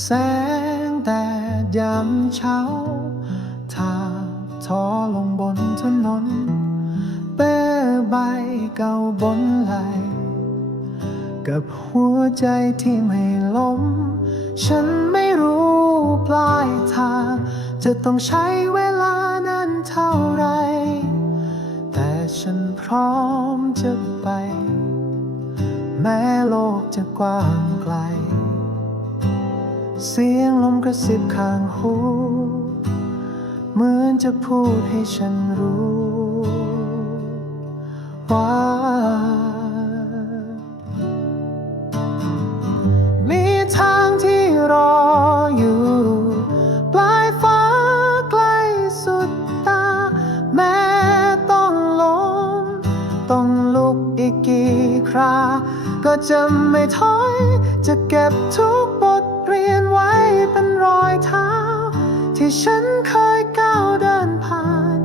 แสงแดดยามเช้าทาทอลงบนถนน เป้ใบเก่าบนไหล กับหัวใจที่ไม่ล้ม ฉันไม่รู้ปลายทาง จะต้องใช้เวลานานเท่าไร แต่ฉันพร้อมจะไป แม้โลกจะกว้างไกล เสียงลมกระซิบข้างหู เหมือนจะพูดให้ฉันรู้ ว่า มีทางที่รออยู่ ปลายฟ้าใกล้สุดตา แม้ต้องล้ม ต้องลุกอีกกี่ครา ก็จะไม่ถอย จะเก็บทุก ที่ฉันเคยก้าวเดินผ่าน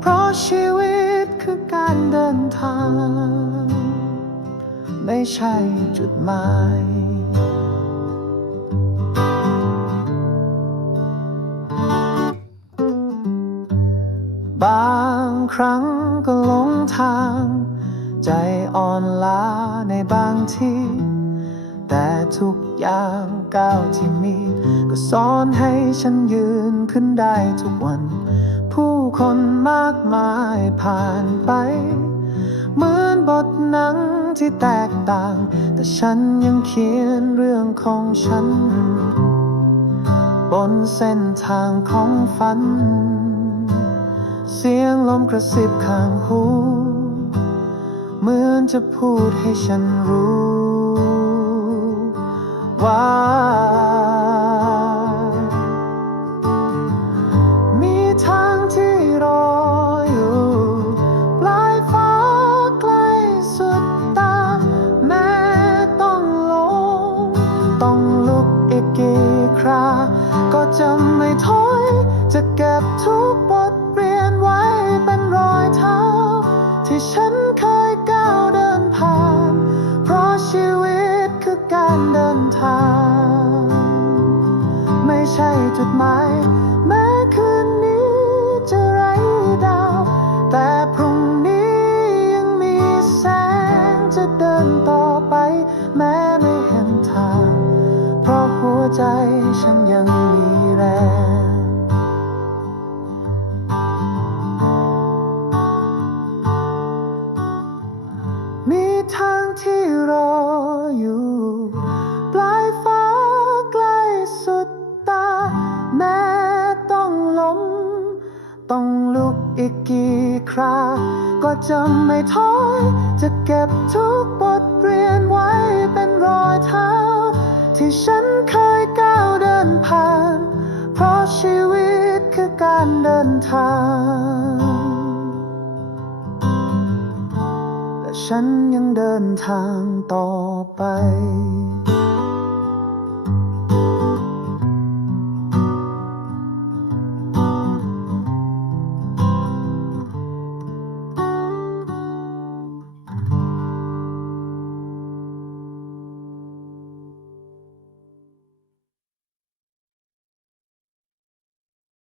เพราะชีวิตคือการเดินทาง ไม่ใช่จุดหมายบางครั้งก็หลงทาง ใจอ่อนล้าในบางที แต่ทุกอย่างก้าวที่มี ก็สอนให้ฉันยืนขึ้นได้ทุกวัน ผู้คนมากมายผ่านไป เหมือนบทหนังที่แตกต่าง แต่ฉันยังเขียนเรื่องของฉัน บนเส้นทางของฝัน เสียงลมกระซิบข้างหู เหมือนจะพูดให้ฉันรู้า มีทางที่รออยู่ ปลายฟ้าใกล้สุดตา แม้ต้องลง ต้องลุกอีกกี่ครา ก็จะไม่ถอย จะเก็บทุกบทเรียนไว้เป็นรอยเท้า ที่ฉันเคย แม้คืนนี้จะไร้ดาว แต่พรุ่งนี้ยังมีแสงจะเดินต่อไป แม้ไม่เห็นทาง เพราะหัวใจฉันยังมีแรงมีทางที่รอ ล้ม ต้องลุกอีกกี่ครา ก็จะไม่ถอย จะเก็บทุกบทเรียนไว้เป็นรอยเท้า ที่ฉันเคยก้าวเดินผ่าน เพราะชีวิตคือการเดินทาง และฉันยังเดินทางต่อไป